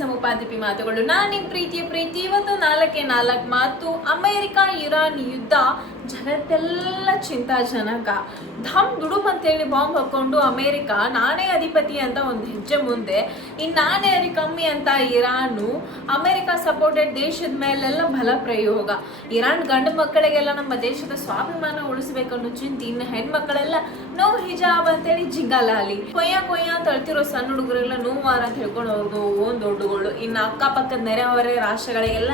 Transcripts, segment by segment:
ಸಮುಪಾದಿಪಿ ಮಾತುಗಳು. ನಾನು ನಿಮ್ಮ ಪ್ರೀತಿ ಇವತ್ತು 4 ಮಾತು. ಅಮೆರಿಕ ಇರಾನ್ ಯುದ್ಧ ಜಗತ್ತೆಲ್ಲ ಚಿಂತಾಜನಕ. ದುಡುಮ್ ಅಂತೇಳಿ ಬಾಂಬ್ ಹಾಕೊಂಡು ಅಮೆರಿಕ ನಾನೇ ಅಧಿಪತಿ ಅಂತ ಒಂದು ಹೆಜ್ಜೆ ಮುಂದೆ, ಇನ್ನು ನಾನೇ ಅದಿ ಕಮ್ಮಿ ಅಂತ ಇರಾನು ಅಮೆರಿಕ ಸಪೋರ್ಟೆಡ್ ದೇಶದ ಮೇಲೆಲ್ಲ ಬಲ ಪ್ರಯೋಗ. ಇರಾನ್ ಗಂಡು ಮಕ್ಕಳಿಗೆಲ್ಲ ನಮ್ಮ ದೇಶದ ಸ್ವಾಭಿಮಾನ ಉಳಿಸ್ಬೇಕನ್ನೋ ಚಿಂತೆ, ಇನ್ನು ಹೆಣ್ಮಕ್ಕಳೆಲ್ಲ ನೋ ಹಿಜಾಬ್ ಅಂತೇಳಿ ಜಿಂಗಾಲಾಲಿ ಕೊಯ್ಯ ಅಂತ ಅಳ್ತಿರೋ ಸಣ್ಣ ಹುಡುಗರೆಲ್ಲ ನೋವಾರ ಅಂತ ಹೇಳ್ಕೊಂಡು ಅವ್ರದ್ದು ಓನ್ ದೊಡ್ಡಗಳು. ಇನ್ನು ಅಕ್ಕಪಕ್ಕದ ನೆರೆಹೊರೆ ರಾಷ್ಟ್ರಗಳಿಗೆಲ್ಲ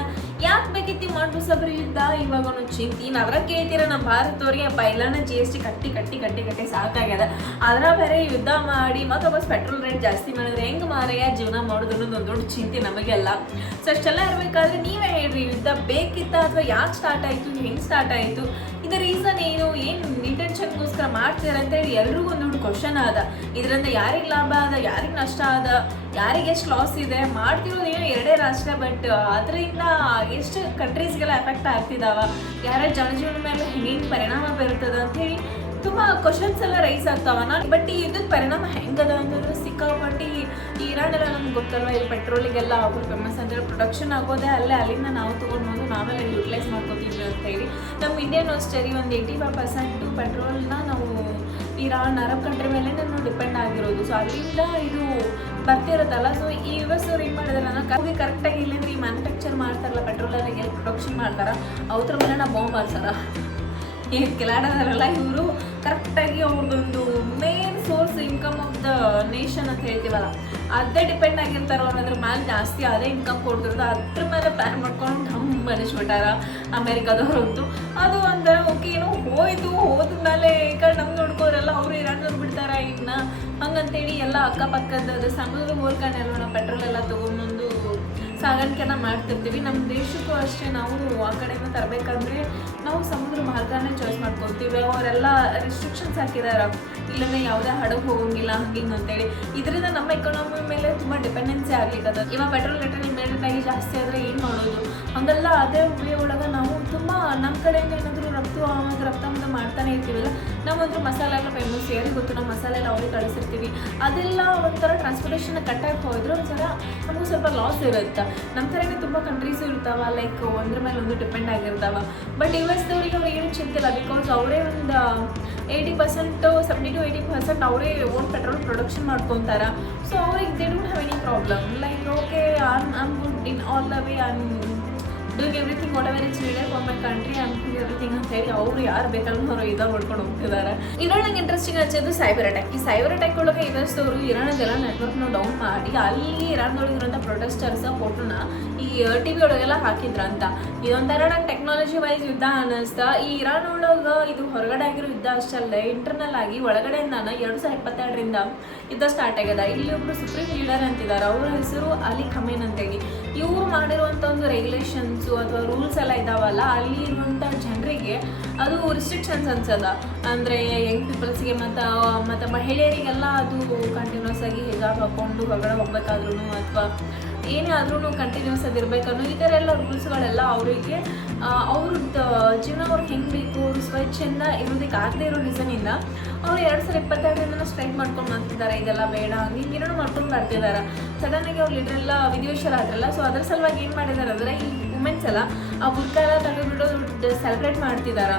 ಯಾಕೆ ಬೇಕಿತ್ತು ಮಾಡ್ಬು ಸಬ್ರಿ ಯುದ್ಧ ಇವಾಗ ಅನ್ನೋ ಚಿಂತೆ. ಇನ್ನು ಅದ್ರ ಕೇಳ್ತೀರ ನಮ್ಮ ಭಾರತದವ್ರಿಗೆ ಪೈಲಾನ GST ಕಟ್ಟಿ ಸಾಕಾಗ್ಯದ. ಅದ್ರ ಬೇರೆ ಯುದ್ಧ ಮಾಡಿ ಮತ್ತೊಬ್ಬ ಪೆಟ್ರೋಲ್ ರೇಟ್ ಜಾಸ್ತಿ ಮಾಡಿದ್ರೆ ಹೆಂಗ್ ಮಾರಯ್ಯ ಜೀವನ ಮಾಡೋದು ಅನ್ನೋದು ಒಂದು ದೊಡ್ಡ ಚಿಂತೆ ನಮಗೆಲ್ಲ. ಸೊ ಅಷ್ಟೆಲ್ಲ ಇರ್ಬೇಕಾದ್ರೆ ನೀವೇ ಹೇಳ್ರಿ, ಯುದ್ಧ ಬೇಕಿತ್ತ ಅಥವಾ ಯಾಕೆ ಸ್ಟಾರ್ಟ್ ಆಯ್ತು, ಹೆಂಗ್ ಸ್ಟಾರ್ಟ್ ಆಯ್ತು, ಇದರ ರೀಸನ್ ಏನು ಇಂಟೆನ್ಷನ್ಗೋಸ್ಕರ ಮಾಡ್ತೀರ ಅಂತೇಳಿ ಎಲ್ರಿಗೂ ಒಂದು ದೊಡ್ಡ ಕ್ವಶನ್ ಆದ. ಇದರಿಂದ ಯಾರಿಗೆ ಲಾಭ ಆದ, ಯಾರಿಗೆ ನಷ್ಟ ಆದ, ಯಾರಿಗೆ ಎಷ್ಟು ಲಾಸ್ ಇದೆ. ಮಾಡ್ತಿರೋದು ಏನೋ 2 ರಾಷ್ಟ್ರ, ಬಟ್ ಅದರಿಂದ ಎಷ್ಟು ಕಂಟ್ರೀಸ್ಗೆಲ್ಲ ಎಫೆಕ್ಟ್ ಆಗ್ತಿದಾವ, ಯಾರ ಜನಜೀವನ ಮೇಲೆ ಹೆಂಗೆ ಪರಿಣಾಮ ಬೀರ್ತದ ಅಂತ ಹೇಳಿ ತುಂಬ ಕ್ವಶನ್ಸ್ ಎಲ್ಲ ರೈಸ್ ಆಗ್ತಾವ. ಬಟ್ ಈ ಯುದ್ಧದ ಪರಿಣಾಮ ಹೆಂಗದ ಅಂತಂದ್ರೆ ಸಿಕ್ಕಾಪಟ್ಟಿ ಇರಾನ್ ಎಲ್ಲ ನಮ್ಗೆ ಗೊತ್ತಲ್ವ, ಇಲ್ಲಿ ಪೆಟ್ರೋಲಿಗೆಲ್ಲ ಆಗೋದು ಫೇಮಸ್ ಅಂದರೆ ಪ್ರೊಡಕ್ಷನ್ ಆಗೋದೇ ಅಲ್ಲಿಂದ ನಾವು ತೊಗೊಂಡು ನಾವೆಲ್ಲ ಯುಟಿಲೈಸ್ ಮಾಡ್ಕೋತೀವಿ ಅಂತ ಹೇಳಿ. ನಮ್ಮ ಇಂಡಿಯನ್ ಅಷ್ಟರಿ ಒಂದು 85% ಪೆಟ್ರೋಲ್ನ ನಾವು ಇರಾನ್ ಅರಬ್ ಕಂಟ್ರಿ ಮೇಲೆ ನಾವು ಡಿಪೆಂಡ್ ಆಗಿರೋದು. ಸೊ ಅಲ್ಲಿಂದ ಇದು ಬರ್ತಿರುತ್ತಲ್ಲ. ಸೊ ಈ US ಅವ್ರು ಏನು ಮಾಡಿದಾರೆ ಕವಿ ಕರೆಕ್ಟಾಗಿ ಇಲ್ಲಂದ್ರೆ ಈ ಮ್ಯಾನುಫ್ಯಾಕ್ಚರ್ ಮಾಡ್ತಾರಲ್ಲ ಪೆಟ್ರೋಲಲ್ಲಿ ಎಲ್ಲಿ ಪ್ರೊಡಕ್ಷನ್ ಮಾಡ್ತಾರ ಅವ್ರ ಮೇಲೆ ನಾವು ಬಾಂಬ್ ಹಾಕ್ಸಾರ. ಈ ಕೆಲಾಡೋದಾರಲ್ಲ ಇವರು ಕರೆಕ್ಟಾಗಿ ಅವ್ರದ್ದೊಂದು main source income of the nation ಅಂತ ಹೇಳ್ತೀವಲ್ಲ ಅದೇ ಡಿಪೆಂಡ್ ಆಗಿರ್ತಾರೋ ಅನ್ನೋದ್ರ ಮೇಲೆ ಜಾಸ್ತಿ ಅದೇ ಇನ್ಕಮ್ ಕೊಡ್ತಿರೋದು. ಅದ್ರ ಮೇಲೆ ಪ್ಲ್ಯಾನ್ ಮಾಡ್ಕೊಂಡು ನಮ್ಮ ಮನಿಸ್ಬಿಟ್ಟಾರ ಅಮೇರಿಕಾದವ್ರಂತೂ. ಅದು ಒಂಥರ ಓಕೆ ಏನೋ ಹೋದ್ಮೇಲೆ ಈ ಕಡೆ ನಮ್ಗೆ ನೋಡ್ಕೋರಲ್ಲ ಅವರು ಇರಾನ್ನವ್ರು ಬಿಡ್ತಾರ ಇನ್ನು ಹಂಗಂತೇಳಿ ಎಲ್ಲ ಅಕ್ಕಪಕ್ಕದ ಸಮುದ್ರ ಮೂಲಕನೆಲ್ಲ ನಾವು ಪೆಟ್ರೋಲ್ ಎಲ್ಲ ತೊಗೊಂಬಂದು ಸಾಗಾಣಿಕೆನ ಮಾಡ್ತಿರ್ತೀವಿ. ನಮ್ಮ ದೇಶಕ್ಕೂ ಅಷ್ಟೇ ನಾವು ಆ ಕಡೆಯಿಂದ ತರಬೇಕಂದ್ರೆ ನಾವು ಸಮುದ್ರ ಮಾರ್ಗನೇ ಚಾಯ್ಸ್ ಮಾಡ್ಕೊತೀವಿ. ಅವರೆಲ್ಲ ರಿಸ್ಟ್ರಿಕ್ಷನ್ಸ್ ಹಾಕಿದಾರ, ಇಲ್ಲಂದ್ರೆ ಯಾವುದೇ ಹಡಗು ಹೋಗಂಗಿಲ್ಲ ಹಂಗಿಂಗ್ ಅಂತೇಳಿ. ಇದರಿಂದ ನಮ್ಮ ಎಕಾನಮಿ ಮೇಲೆ ತುಂಬ ಡಿಪೆಂಡೆನ್ಸಿ ಆಗ್ಲಿಕ್ಕದ. ಇವಾಗ ಪೆಟ್ರೋಲ್ ರೇಟ್ ಇಮಿಡಿಯೇಟಾಗಿ ಜಾಸ್ತಿ ಆದರೆ ಏನು ಮಾಡೋದು, ಹಂಗೆಲ್ಲ ಅದೇ ವೇ ಒಳಗೆ ನಾವು ತುಂಬ ನಮ್ಮ ಕಡೆಯಿಂದ ಏನಾದರೂ ರಫ್ತಾಮದ ಮಾಡ್ತಾನೆ ಇರ್ತೀವಲ್ಲ. ನಾವಂದ್ರೆ ಮಸಾಲೆ ಎಲ್ಲ ಫೇಮಸ್, ಯಾರಿಗೆ ಗೊತ್ತು, ನಾವು ಮಸಾಲೆ ಎಲ್ಲ ಅವ್ರಿಗೆ ಕಳಿಸಿರ್ತೀವಿ. ಅದೆಲ್ಲ ಒಂಥರ ಟ್ರಾನ್ಸ್ಪೋರ್ಟೇಷನ್ ಕಟ್ಟಾಗಿ ಹೋದ್ರೆ ಒಂಥರ ನಮಗೂ ಸ್ವಲ್ಪ ಲಾಸ್ ಇರುತ್ತೆ. ನಮ್ಮ ಥರನೇ ತುಂಬ ಕಂಟ್ರೀಸು ಇರ್ತಾವ, ಲೈಕ್ ಒಂದ್ರ ಮೇಲೆ ಒಂದು ಡಿಪೆಂಡ್ ಆಗಿರ್ತಾವ. ಬಟ್ US ದವ್ರಿಗೆ ಅವ್ರಿಗೆ ಏನು ಚಿಂತಿಲ್ಲ, ಬಿಕಾಸ್ ಅವರೇ ಒಂದು 80% 70-80% ಅವರೇ ಓನ್ ಪೆಟ್ರೋಲ್ ಪ್ರೊಡಕ್ಷನ್ ಮಾಡ್ಕೊತಾರ. ಸೊ ಅವ್ರಿಗೆ they don't have any problem, like okay I'm good in all the way, I'm doing everything what ever it's needed for my country, I'm doing everything ಅಂತ ಹೇಳಿ ಅವರು ಯಾರು ಬೇಕಂದ್ರೆ ಅವರು ಇದಾಗ ಹೊಡ್ಕೊಂಡು ಹೋಗ್ತಿದ್ದಾರೆ. ಇದ್ರೊಳಗೆ ನಂಗೆ ಇಂಟ್ರೆಸ್ಟಿಂಗ್ ಅನ್ಸೋದು ಸೈಬರ್ ಅಟ್ಯಾಕ್. ಈ ಸೈಬರ್ ಅಟ್ಯಾಕ್ ಒಳಗೆ US ಅವರು ಇರಾನದೆಲ್ಲ ನೆಟ್ವರ್ಕ್ನ ಡೌನ್ ಮಾಡಿ ಅಲ್ಲಿ ಇರಾನ್ದೊಳಗಿರೋಂಥ ಪ್ರೊಟೆಸ್ಟರ್ಸ್ ಫೋಟೋನ ಈ TV ಒಳಗೆಲ್ಲ ಹಾಕಿದ್ರಂತ. ಇದೊಂಥರ ನಂಗೆ ಟೆಕ್ನಾಲಜಿ ವೈಸ್ ಯುದ್ಧ ಅನ್ನಿಸ್ತಾ. ಈ ಇರಾನ್ ಒಳಗೆ ಇದು ಹೊರಗಡೆ ಆಗಿರೋ ಯುದ್ಧ ಅಷ್ಟಲ್ಲದೆ ಇಂಟರ್ನಲ್ ಆಗಿ ಒಳಗಡೆಯಿಂದ 2022ರಿಂದ ಯುದ್ಧ ಸ್ಟಾರ್ಟ್ ಆಗ್ಯದ. ಇಲ್ಲಿ ಒಬ್ಬರು ಸುಪ್ರೀಂ ಲೀಡರ್ ಅಂತಿದ್ದಾರೆ, ಅವರ ಹೆಸರು ಅಲಿ ಖಮೇನಿ ಅಂತೇಳಿ. ಇವರು ಮಾಡಿರುವಂಥ ಒಂದು ರೆಗ್ಯುಲೇಷನ್ಸು ಅಥವಾ ರೂಲ್ಸ್ ಎಲ್ಲ ಇದಾವಲ್ಲ, ಅಲ್ಲಿ ಇರುವಂಥ ಜನರಿಗೆ ಅದು ರಿಸ್ಟ್ರಿಕ್ಷನ್ಸ್ ಅನ್ಸದ. ಅಂದರೆ ಯಂಗ್ ಪೀಪಲ್ಸ್ಗೆ ಮತ್ತು ಮಹಿಳೆಯರಿಗೆಲ್ಲ ಅದು ಕಂಟಿನ್ಯೂಸ್ ಆಗಿ ಹಿಜಾಬ್ ಹಾಕ್ಕೊಂಡು ಹೊರಗಡೆ ಹೋಗ್ಬೇಕಾದ್ರೂ ಅಥವಾ ಏನೇ ಆದ್ರೂ ಕಂಟಿನ್ಯೂಸ್ ಆಗಿ ಇರಬೇಕನ್ನೋ ಈ ಥರ ಎಲ್ಲ ರೂಲ್ಸ್ಗಳೆಲ್ಲ ಅವರಿಗೆ ಅವ್ರದ್ದು ಜೀವನ ಅವ್ರಿಗೆ ಹೆಂಗೆ ಬೇಕು ಅವ್ರು ಸ್ವಚ್ಛೆಯಿಂದ ಇರೋದಕ್ಕೆ ಆಗದೆ ಇರೋ ರೀಸನಿಂದ ಅವರು 2022ರಿಂದ ಸ್ಟ್ರೈಕ್ ಮಾಡ್ಕೊಂಡು ಮಾಡ್ತಿದ್ದಾರೆ. ಇದೆಲ್ಲ ಬೇಡ ಹಿಂಗೇನೋ ಮಾಡ್ಕೊಂಡು ಬರ್ತಿದ್ದಾರೆ. ಸಡನ್ನಾಗಿ ಅವ್ರು ಲೀಡ್ರೆಲ್ಲ ವಿಧಿವಶರಾದ್ರಲ್ಲ. ಸೊ ಅದ್ರ ಸಲುವಾಗಿ ಏನು ಮಾಡಿದ್ದಾರೆ ಅಂದರೆ ಈ ವುಮೆನ್ಸ್ ಎಲ್ಲ ಆ ಬುರ್ಕ ಎಲ್ಲ ತೆಗೆದುಬಿಡೋದು ಸೆಲೆಬ್ರೇಟ್ ಮಾಡ್ತಿದ್ದಾರೆ.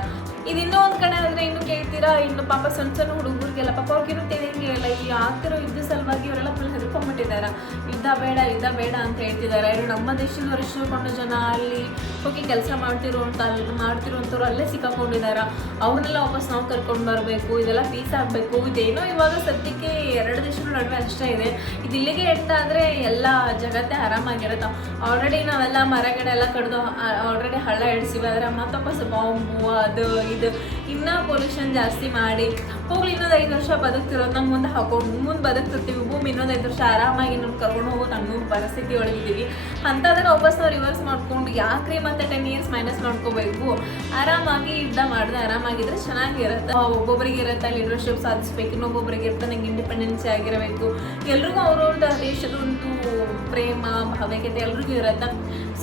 ಇದು ಇನ್ನೂ ಒಂದು ಕಡೆ ಆದರೆ ಇನ್ನು ಕೇಳ್ತೀರಾ, ಇನ್ನು ಪಾಪ ಸಣ್ಣ ಹುಡುಗರಿಗೆಲ್ಲ ಪಾಪ ಅವ್ರಿಗೇನು ತಿಳಿಯಂಗಿಲ್ಲ. ಈ ಆಗ್ತಿರೋ ಯುದ್ಧ ಸಲುವಾಗಿ ಇವರೆಲ್ಲ ಫುಲ್ ಹೆದರ್ಕೊಂಡ್ಬಿಟ್ಟಿದ್ದಾರೆ. ಯುದ್ಧ ಬೇಡ ಅಂತ ಹೇಳ್ತಿದ್ದಾರೆ. ನಮ್ಮ ದೇಶದವ್ರು ಇಷ್ಟಕೊಂಡು ಜನ ಅಲ್ಲಿ ಹೋಗಿ ಕೆಲಸ ಮಾಡ್ತಿರೋಂಥವ್ರು ಅಲ್ಲೇ ಸಿಕ್ಕಾಕೊಂಡಿದ್ದಾರೆ. ಅವ್ರನ್ನೆಲ್ಲ ವಾಪಸ್ ನಾವು ಕರ್ಕೊಂಡು ಬರಬೇಕು, ಇದೆಲ್ಲ ಪೀಸ್ ಆಗಬೇಕು. ಇದೇನೋ ಇವಾಗ ಸದ್ಯಕ್ಕೆ 2 ದೇಶಗಳ ನಡುವೆ ಅಷ್ಟೇ ಇದೆ. ಇದು ಇಲ್ಲಿಗೆ ಎಂಟಾದರೆ ಎಲ್ಲ ಜಗತ್ತೇ ಆರಾಮಾಗಿರುತ್ತೆ. ಆಲ್ರೆಡಿ ನಾವೆಲ್ಲ ಮರಗಡೆ ಎಲ್ಲ ಕಡ್ದು ಆಲ್ರೆಡಿ ಹಳ್ಳ ಇಡಿಸಿವಿ. ಆದರೆ ಮತ್ತೆ ವಾಪಸ್ ಬಾಂಬು ಅದು ಇದು ಇನ್ನೂ ಪೊಲ್ಯೂಷನ್ ಜಾಸ್ತಿ ಮಾಡಿ ಹೋಗ್ಲಿ. ಇನ್ನೊಂದು 5 ವರ್ಷ ಬದುಕ್ತಿರೋದು ನಮ್ಮ ಮುಂದೆ ಬದುಕ್ತಿರ್ತೀವಿ. ಭೂಮಿ ಇನ್ನೊಂದು 5 ವರ್ಷ ಆರಾಮಾಗಿ ನಾವು ಕರ್ಕೊಂಡು ಹೋಗೋದು ಅನ್ನೋ ಪರಿಸ್ಥಿತಿ ಒಳಗಿದ್ದೀವಿ. ಅಂಥದ್ರೆ ವಾಪಸ್ ನಾವು ರಿವರ್ಸ್ ಮಾಡ್ಕೊಂಡು ಯಾಕ್ರಿ ಮತ್ತೆ 10 ಇಯರ್ಸ್ ಮೈನಸ್ ಮಾಡ್ಕೋಬೇಕು. ಆರಾಮಾಗಿ ಯುದ್ಧ ಮಾಡಿದ್ರೆ ಆರಾಮಾಗಿದ್ರೆ ಚೆನ್ನಾಗಿರುತ್ತೆ. ಒಬ್ಬೊಬ್ಬರಿಗೆ ಇರುತ್ತೆ ಲೀಡರ್ಶಿಪ್ ಸಾಧಿಸ್ಬೇಕು, ಇನ್ನೊಬ್ಬೊಬ್ಬರಿಗೆ ಇರುತ್ತೆ ನಂಗೆ ಇಂಡಿಪೆಂಡೆನ್ಸಿ ಆಗಿರಬೇಕು. ಎಲ್ರಿಗೂ ಅವ್ರವ್ರ ದೇಶದ ಒಂದು ಪ್ರೇಮ ಭಾವೈಕ್ಯತೆ ಎಲ್ರಿಗೂ ಇರುತ್ತೆ.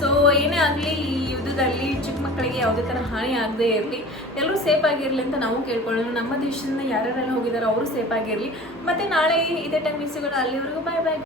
ಸೊ ಏನೇ ಆಗಲಿ ಈ ಯುದ್ಧದಲ್ಲಿ ಚಿಕ್ಕ ಮಕ್ಕಳಿಗೆ ಯಾವುದೇ ಥರ ಹಾನಿ ಆಗದೆ ಇರಲಿ, ಎಲ್ಲರೂ ಸೇಫ್ ಆಗಿರಲಿ ಅಂತ ನಾವು ಕೇಳ್ಕೊಳ್ಳೋಣ. ನಮ್ಮ ದೇಶದಿಂದ ಯಾರ್ಯಾರೆಲ್ಲ ಹೋಗಿದ್ದಾರೋ ಅವರು ಸೇಫ್ ಆಗಿರಲಿ. ಮತ್ತು ನಾಳೆ ಇದೇ ಟೈಮ್ ಸಿಗೋಣ. ಅಲ್ಲಿವರೆಗೂ ಬಾಯ್ ಬಾಯ್.